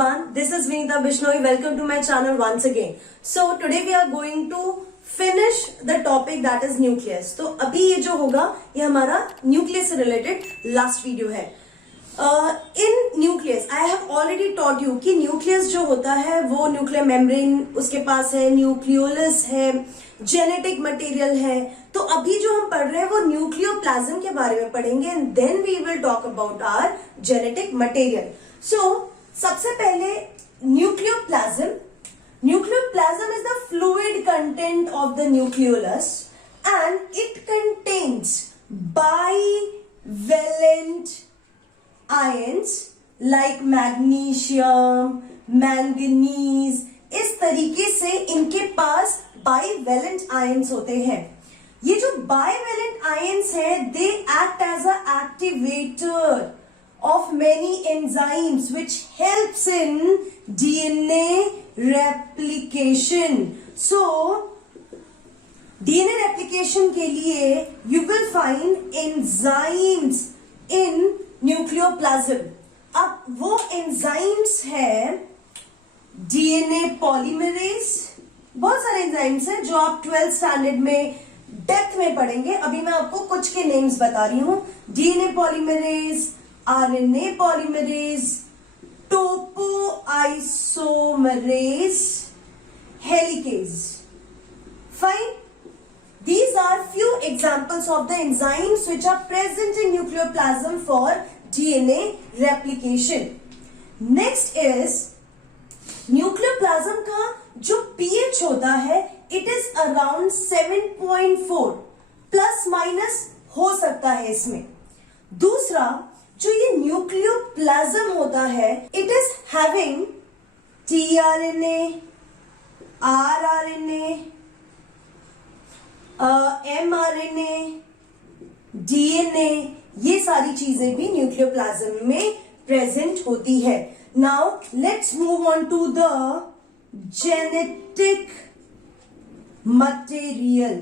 everyone, this is Vinita Bishnoi. Welcome to my channel once again. So today we are going to finish the topic that is nucleus. तो अभी ये जो होगा ये हमारा nucleus से related last video है. In nucleus, I have already taught you कि nucleus जो होता है वो nuclear membrane उसके पास है, nucleolus है, genetic material है. तो अभी जो हम पढ़ रहे हैं वो nucleoplasm के बारे में पढ़ेंगे and then we will talk about our genetic material. So सबसे पहले nucleoplasm. Nucleoplasm is the fluid content of the nucleolus and it contains bivalent ions like magnesium, manganese. इस तरीके से इनके पास bivalent ions होते हैं. ये जो bivalent ions है, they act as a activator of many enzymes which helps in DNA replication. So DNA replication के लिए you will find enzymes in nucleoplasm. अब वो enzymes है DNA polymerase. बहुत सारे enzymes हैं जो आप 12th स्टैंडर्ड में डेप्थ में पढ़ेंगे. अभी मैं आपको कुछ के नेम्स बता रही हूँ. DNA polymerase, RNA polymerase, topoisomerase, helicase. Fine. These are few examples of the enzymes which are present in nucleoplasm for DNA replication. Next is nucleoplasm का जो pH होता है, it is around 7.4 plus minus हो सकता है इसमें. दूसरा जो ये न्यूक्लियोप्लाज्म होता है, it is having tRNA, rRNA, mRNA, DNA, ये सारी चीजें भी न्यूक्लियोप्लाज्म में प्रेजेंट होती है. Now let's move on to the genetic material.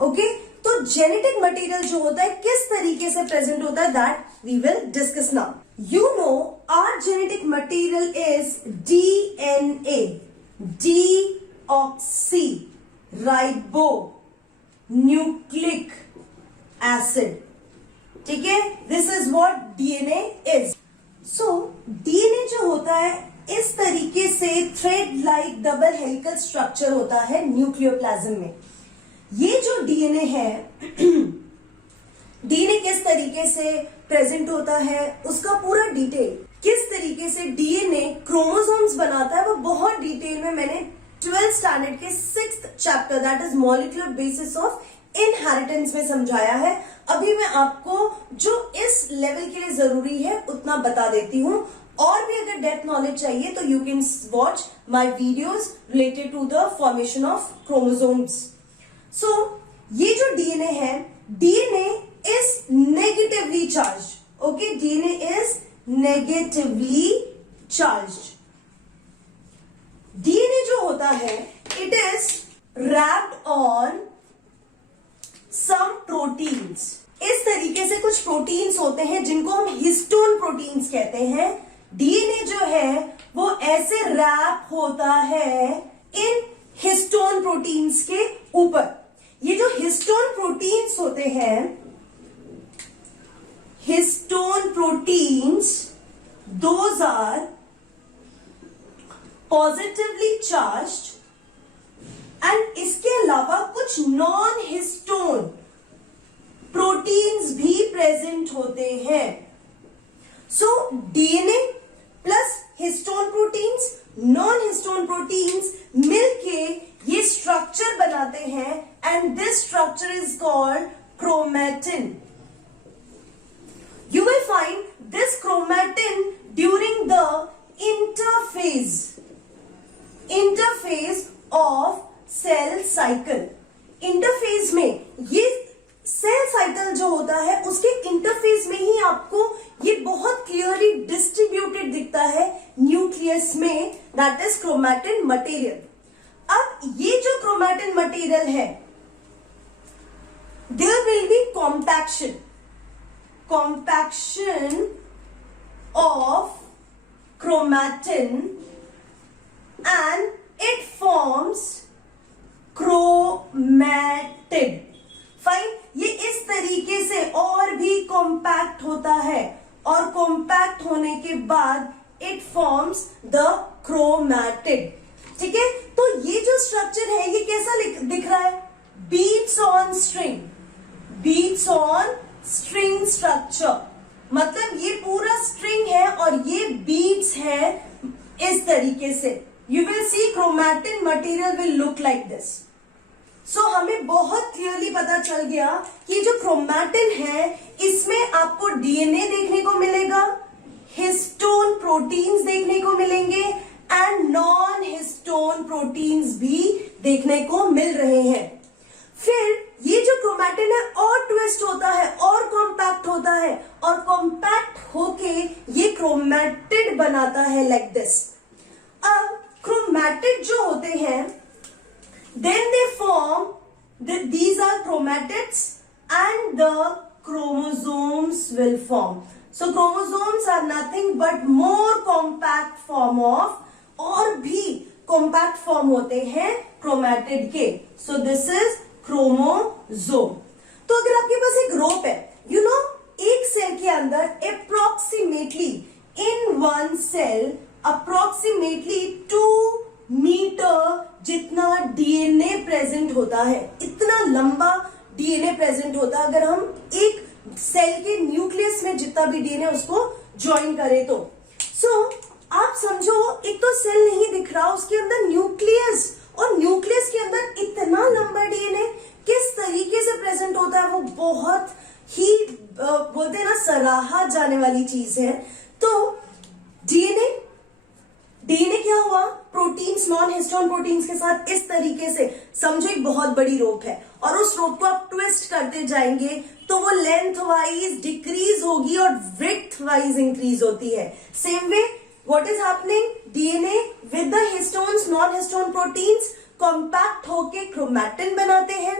Okay, तो जेनेटिक मटेरियल जो होता है किस तरीके से प्रेजेंट होता है, that we will discuss now. You know our genetic material is DNA, deoxyribonucleic acid. ठीक है, this is what DNA is. So DNA जो होता है इस तरीके से thread like double helical structure होता है न्यूक्लियोप्लाज्म में. ये जो डीएनए है, डीएनए किस तरीके से प्रेजेंट होता है, उसका पूरा डिटेल, किस तरीके से डीएनए क्रोमोसोम्स बनाता है, वो बहुत डिटेल में मैंने 12th स्टैंडर्ड के 6th chapter that is molecular basis of inheritance में समझाया है. अभी मैं आपको जो इस लेवल के लिए जरूरी है उतना बता देती हूँ. और भी अगर डेप्थ नॉलेज चाहिए तो you can watch my videos related to the formation of chromosomes. So, ये जो DNA है, DNA is negatively charged. Okay, DNA is negatively charged. DNA जो होता है, it is wrapped on some proteins. इस तरीके से कुछ प्रोटीन्स होते हैं जिनको हम हिस्टोन प्रोटीन्स कहते हैं. DNA जो है वो ऐसे रैप होता है इन हिस्टोन प्रोटीन्स के ऊपर. ये जो हिस्टोन प्रोटीन्स होते हैं, histone proteins, those are positively charged and इसके अलावा कुछ नॉन हिस्टोन प्रोटीन्स भी प्रेजेंट होते हैं. So DNA plus histone proteins, non histone proteins मिलके ये स्ट्रक्चर बनाते हैं and this structure is called chromatin. You will find this chromatin during the interphase of cell cycle. Interphase में ये cell cycle जो होता है उसके इंटरफेस में ही आपको ये बहुत क्लियरली डिस्ट्रीब्यूटेड दिखता है न्यूक्लियस में, दैट इज क्रोमैटिन मटेरियल. अब ये जो क्रोमैटिन मटेरियल है, there will be compaction of chromatin and it forms chromatid. Fine, ये इस तरीके से और भी कॉम्पैक्ट होता है और कॉम्पैक्ट होने के बाद इट फॉर्म्स द क्रोमैटिड. ठीक है, तो ये जो स्ट्रक्चर है ये कैसा दिख रहा है? Beads on string, beads on string structure. मतलब ये पूरा स्ट्रिंग है और ये बीट्स है इस तरीके से. You will see chromatin material will look like this. So हमें बहुत क्लियरली पता चल गया कि जो क्रोमैटिन है इसमें आपको डीएनए देखने को मिलेगा, हिस्टोन प्रोटीन्स देखने को मिलेंगे एंड नॉन हिस्टोन प्रोटीन्स भी देखने को मिल रहे हैं. फिर ये जो क्रोमैटिन है और ट्विस्ट होता है और कॉम्पैक्ट होता है और कॉम्पैक्ट होके ये क्रोमैटिड बनाता है लाइक दिस. अब क्रोमैटिड जो होते हैं then they form these are chromatids and the chromosomes will form. So chromosomes are nothing but more compact form of, और भी compact form होते हैं chromatid के. So this is chromosome. तो अगर आपके पास एक रोप है, you know, एक सेल के अंदर approximately in one cell approximately 2 metre जितना डीएनए प्रेजेंट होता है, इतना लंबा डीएनए प्रेजेंट होता है. अगर हम एक सेल के न्यूक्लियस में जितना भी डीएनए उसको ज्वाइन करें तो आप समझो एक तो सेल नहीं दिख रहा, उसके अंदर न्यूक्लियस, और न्यूक्लियस के अंदर इतना लंबा डीएनए किस तरीके से प्रेजेंट होता है वो बहुत ही बोलते हैं ना सराहा जाने वाली चीज है. तो डीएनए क्या हुआ? प्रोटीन्स, नॉन हिस्टोन प्रोटीन्स के साथ इस तरीके से समझो एक बहुत बड़ी रोप है और उस रोप को आप ट्विस्ट करते जाएंगे तो वो लेंथ वाइज डिक्रीज होगी और विड्थ वाइज इंक्रीज होती है. Same way what is happening? DNA with the histones, non histone proteins compact होके क्रोमैटिन बनाते हैं.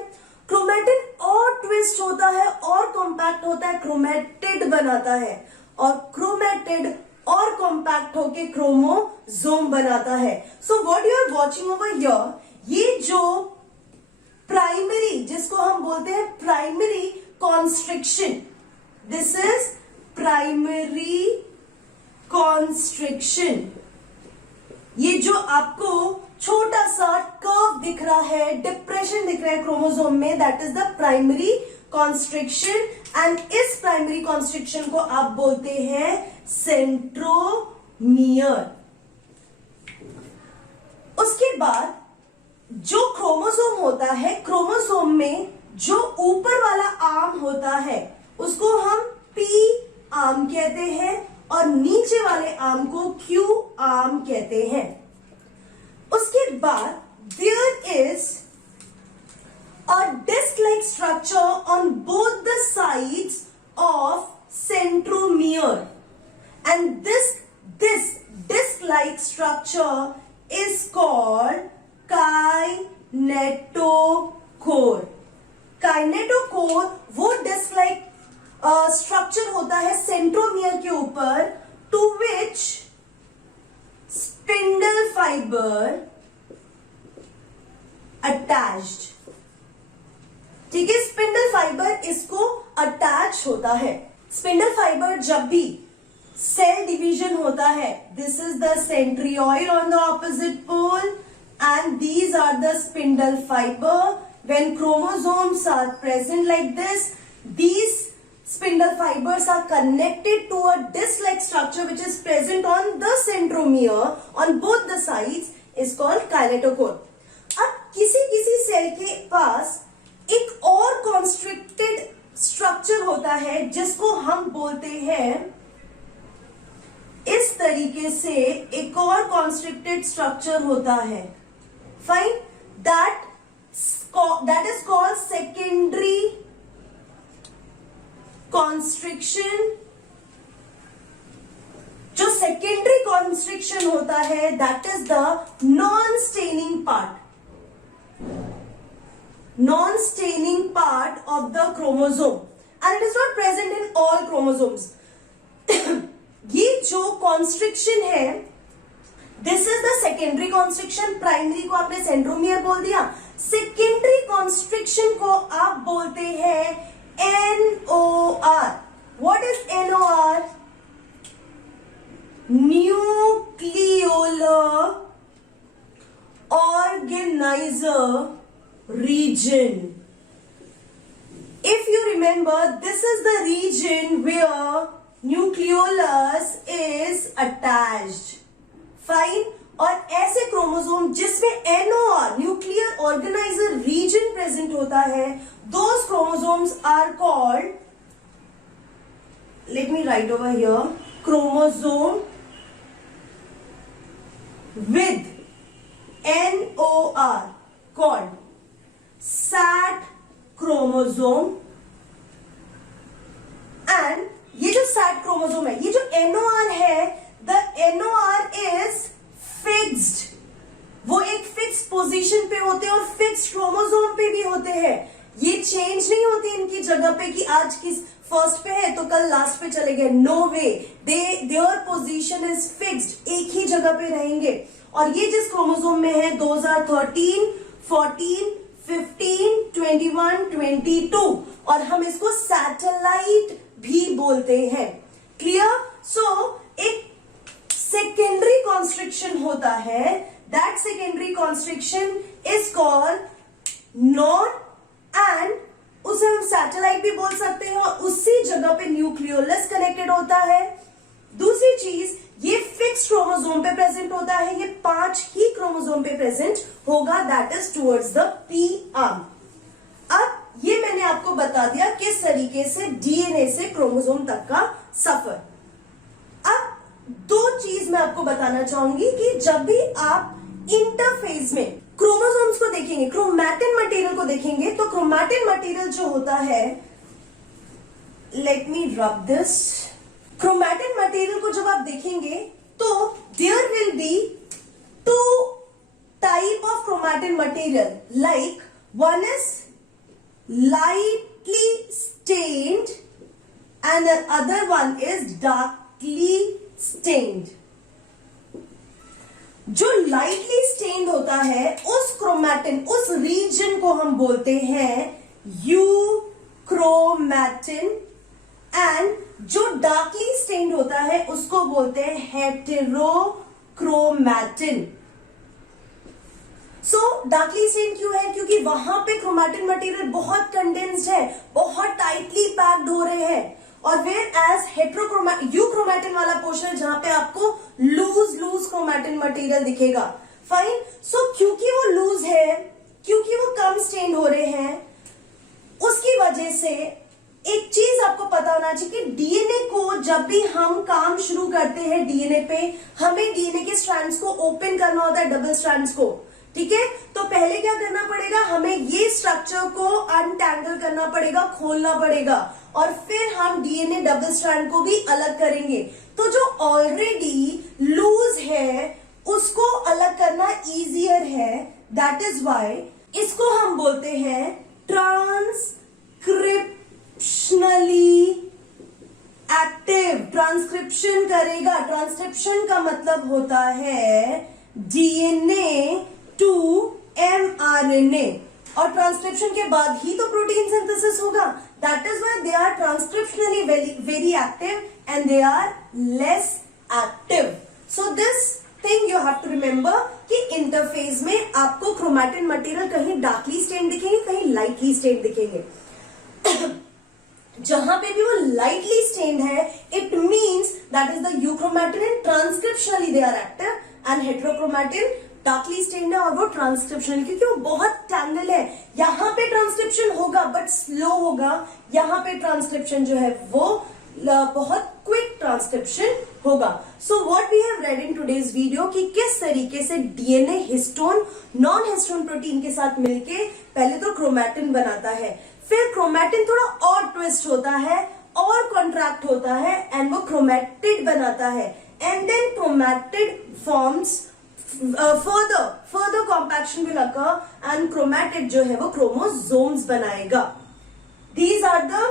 क्रोमैटिन और ट्विस्ट होता है और कॉम्पैक्ट होता है, क्रोमैटिड बनाता है, और क्रोमैटिड और कॉम्पैक्ट होके क्रोमोसोम बनाता है. So what you are watching over here, ये जो प्राइमरी, जिसको हम बोलते हैं primary constriction, this is primary constriction. ये जो आपको छोटा सा कर्व दिख रहा है, डिप्रेशन दिख रहा है क्रोमोसोम में, that is the primary constriction. And इस प्राइमरी कॉन्स्ट्रिक्शन को आप बोलते हैं सेंट्रोमियर. उसके बाद जो क्रोमोसोम होता है, क्रोमोसोम में जो ऊपर वाला आर्म होता है उसको हम पी आर्म कहते हैं और नीचे वाले आर्म को क्यू आर्म कहते हैं. उसके बाद there is a disc-like structure on both the sides of centromere, and this disc-like structure is called kinetochore. Kinetochore वो disc-like structure होता है centromere के ऊपर, to which spindle fiber attached. ठीक है, स्पिंडल फाइबर इसको अटैच होता है. स्पिंडल फाइबर जब भी सेल डिवीजन होता है, this is the centriole on the opposite pole and these are the spindle fibre. When chromosomes are present like this, these spindle fibers are connected to a disc-like structure which is present on the centromere on both the sides is called kinetochore. अब किसी cell के पास एक और constricted structure होता है जिसको हम बोलते हैं, इस तरीके से एक और कॉन्स्ट्रिक्टेड स्ट्रक्चर होता है. Fine, that is called secondary constriction. जो सेकेंडरी कॉन्स्ट्रिक्शन होता है that is the non staining part, non-staining part of the chromosome, and it is not present in all chromosomes. ये जो कॉन्स्ट्रिक्शन है, this is the secondary constriction. Primary को आपने centromere बोल दिया. सेकेंडरी कॉन्स्ट्रिक्शन को आप बोलते हैं NOR. What is NOR? Nucleolar organiser region. If you remember, this is the region where nucleolus is attached. Fine. और ऐसे क्रोमोसोम जिसमें NOR nuclear organiser region present होता है, those chromosomes are called, let me write over here, chromosome with NOR called SAT chromosome. And ये जो set chromosome है, ये जो NOR है, द NOR इज फिक्स्ड. वो एक फिक्स पोजीशन पे होते हैं और फिक्स क्रोमोसोम पे भी होते हैं. ये चेंज नहीं होती इनकी जगह पे कि आज किस फर्स्ट पे है तो कल लास्ट पे चले गए. No way, their position is fixed. एक ही जगह पे रहेंगे. और ये जिस क्रोमोसोम में है, 2013, 14, 15, 21, 22, और हम इसको सैटेलाइट भी बोलते हैं. क्लियर? सो एक सेकेंडरी कॉन्स्ट्रिक्शन होता है. That secondary constriction is called not, and उसे हम सैटेलाइट भी बोल सकते हैं. और उसी जगह पे न्यूक्लियोलस कनेक्टेड होता है. दूसरी चीज, ये फिक्स क्रोमोसोम पे प्रेजेंट होता है. ये 5 ही क्रोमोसोम पे प्रेजेंट होगा. That is towards the P arm. अब ये मैंने आपको बता दिया किस तरीके से DNA से क्रोमोसोम तक का सफर. अब 2 चीज मैं आपको बताना चाहूंगी कि जब भी आप इंटरफेज में क्रोमोसोम्स को देखेंगे, क्रोमैटिन मटेरियल को देखेंगे, तो क्रोमैटिन मटेरियल जो होता है, let me rub this. Chromatin material को जब आप देखेंगे तो there will be 2 type of chromatin material. Like one is lightly stained and the other one is darkly stained. जो लाइटली स्टेन्ड होता है, उस क्रोमैटिन, उस रीजन को हम बोलते हैं यूक्रोमैटिन. एंड जो डार्कली स्टेन्ड होता है उसको बोलते हैं हेटेरोक्रोमैटिन. सो डार्कली स्टेन्ड क्यों है? क्योंकि वहां पे क्रोमैटिन मटेरियल बहुत कंडेंस्ड है, बहुत टाइटली पैक्ड हो रहे हैं. और वेयर एज यूक्रोमैटिन वाला पोर्शन जहां पे आपको लूज क्रोमैटिन मटेरियल दिखेगा. फाइन. सो क्योंकि वो लूज है, क्योंकि वो कम स्टेन्ड हो रहे हैं, उसकी वजह से एक चीज आपको पता होना चाहिए कि डीएनए को जब भी हम काम शुरू करते हैं डीएनए पे, हमें डीएनए के स्ट्रैंड्स को ओपन करना होता है, डबल स्ट्रैंड्स को. ठीक है? तो पहले क्या करना पड़ेगा? हमें ये स्ट्रक्चर को अनटैंगल करना पड़ेगा, खोलना पड़ेगा, और फिर हम डीएनए डबल स्ट्रैंड को भी अलग करेंगे. तो जो ऑलरेडी लूज है उसको अलग करना इजियर है. दैट इज वाई इसको हम बोलते हैं ट्रांसक्रिप्शनली एक्टिव. ट्रांसक्रिप्शन करेगा. ट्रांसक्रिप्शन का मतलब होता है डीएनए टू mRNA, और ट्रांसक्रिप्शन के बाद ही तो प्रोटीन सिंथेसिस होगा. That is why they are transcriptionally very active and they are less active. So this thing you have to remember कि इंटरफेज में आपको क्रोमैटिन मटेरियल कहीं डार्कली स्टेन्ड दिखेंगे, कहीं लाइटली स्टेन्ड दिखेंगे. जहां पे भी वो लाइटली स्टेन्ड है, it means that is the euchromatin and transcriptionally they are active. And heterochromatin darkly stained है और वो ट्रांसक्रिप्शन, क्योंकि वो बहुत टैंगल है. यहां पे ट्रांसक्रिप्शन होगा बट स्लो होगा. यहां पे ट्रांसक्रिप्शन जो है वो बहुत क्विक ट्रांसक्रिप्शन होगा. So what we have read in today's video कि किस तरीके से DNA histone non histone protein के साथ मिलके पहले तो क्रोमैटिन बनाता है, फिर क्रोमैटिन थोड़ा और ट्विस्ट होता है और कॉन्ट्रैक्ट होता है एंड वो क्रोमैटिड बनाता है. And then chromatid forms further compaction will occur and chromatid जो है वो chromosomes बनाएगा. These are the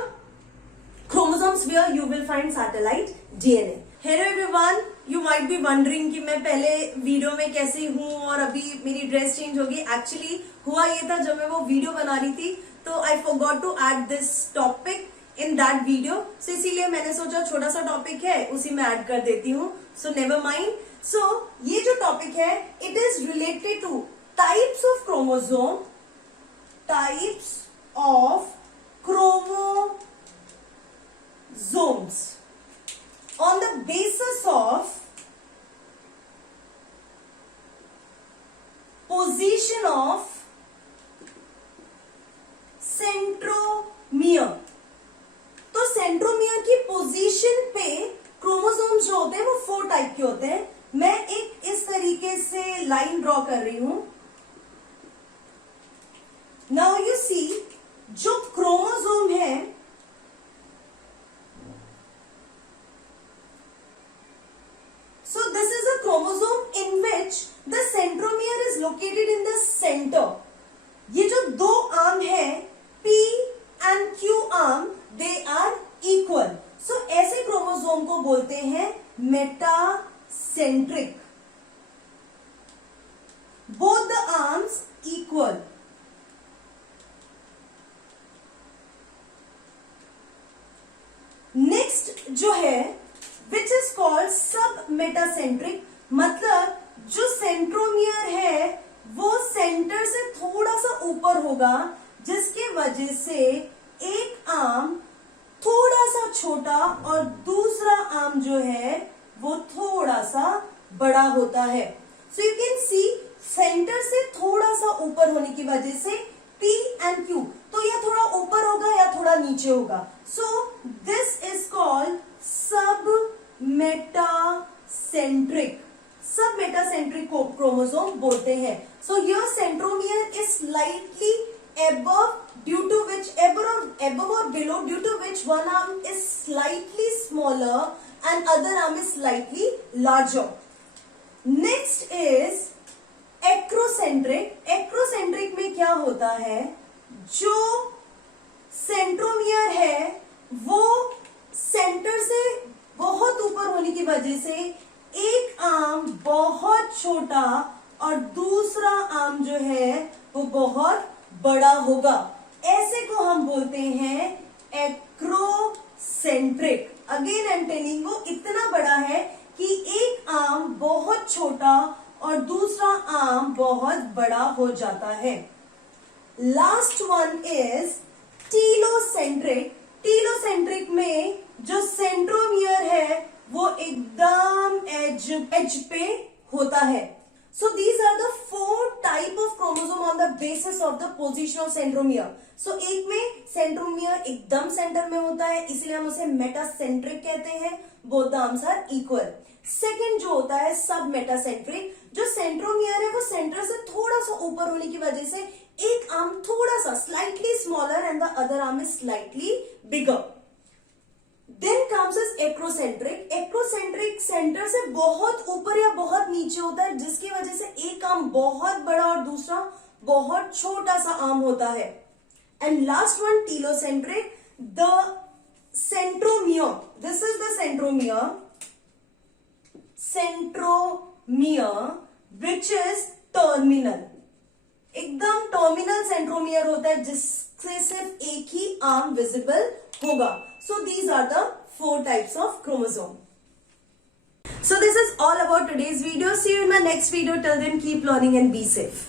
chromosomes where you will find satellite DNA. Hello everyone, you might be wondering कि मैं पहले वीडियो में कैसी हूँ और अभी मेरी ड्रेस चेंज होगी। एक्चुअली हुआ ये था, जब मैं वो वीडियो बना रही थी तो I forgot to add this topic in that video, so इसीलिए मैंने सोचा छोटा सा टॉपिक है उसी में ऐड कर देती हूँ। So never mind. सो ये जो टॉपिक है it is related two types of chromosome, types of chromosomes on the basis of position of centromere. तो सेंट्रोमियर की पोजीशन पे क्रोमोसोम्स जो होते हैं वो 4 टाइप के होते हैं। मैं एक इस तरीके से लाइन ड्रॉ कर रही हूं। नाउ यू सी, जो क्रोमोसोम है so this is a chromosome in which the centromere is located in the center. ये जो 2 आर्म है P and Q arm, they are equal. So ऐसे क्रोमोसोम को बोलते हैं metacentric. Both the arms equal. Next जो है विच इज कॉल्ड सब मेटासेंट्रिक, मतलब जो सेंट्रोमियर है वो सेंटर से थोड़ा सा ऊपर होगा, जिसके वजह से एक आर्म थोड़ा सा छोटा और दूसरा आर्म जो है वो थोड़ा सा बड़ा होता है। So you can see, centre से थोड़ा सा ऊपर होने की वजह से P and Q, तो यह थोड़ा ऊपर होगा या थोड़ा नीचे होगा। सो दिस इज कॉल्ड सब मेटासेंट्रिक। सब मेटासेंट्रिक क्रोमोसोम बोलते हैं। So your centromere is slightly above due to which above or below due to which one arm is slightly smaller and other arm is slightly larger. Next is acrocentric. Acrocentric में क्या होता है, जो centromere है वो centre से बहुत ऊपर होने की वजह से एक आर्म बहुत छोटा और दूसरा आर्म जो है वो बहुत बड़ा होगा। ऐसे को हम बोलते हैं acrocentric. Again I am telling, वो इतना बड़ा है कि एक आर्म बहुत छोटा और दूसरा आर्म बहुत बड़ा हो जाता है। Last one is telocentric. Telocentric में जो सेंट्रोमियर है वो एकदम एज पे होता है। So these are the 4 type of chromosome on the basis of the position of centromere. So एक में सेंट्रोमियर एकदम सेंटर में होता है, इसलिए हम उसे मेटासेंट्रिक कहते हैं। Both the arms are equal. Second जो होता है सब मेटासेंट्रिक, जो सेंट्रोमियर है वो सेंटर से थोड़ा सा ऊपर होने की वजह से एक आर्म थोड़ा सा slightly smaller and the other arm is slightly bigger. Then comes is acrocentric. Acrocentric centre से बहुत ऊपर या बहुत नीचे होता है, जिसकी वजह से एक आर्म बहुत बड़ा और दूसरा बहुत छोटा सा आर्म होता है। And last one telocentric, the centromere, this is the centromere, centromere which is terminal. एकदम टर्मिनल सेंट्रोमियर होता है जिससे सिर्फ एक ही आर्म विजिबल होगा। So these are the 4 types of chromosome. So this is all about today's video. See you in my next video. Till then, keep learning and be safe.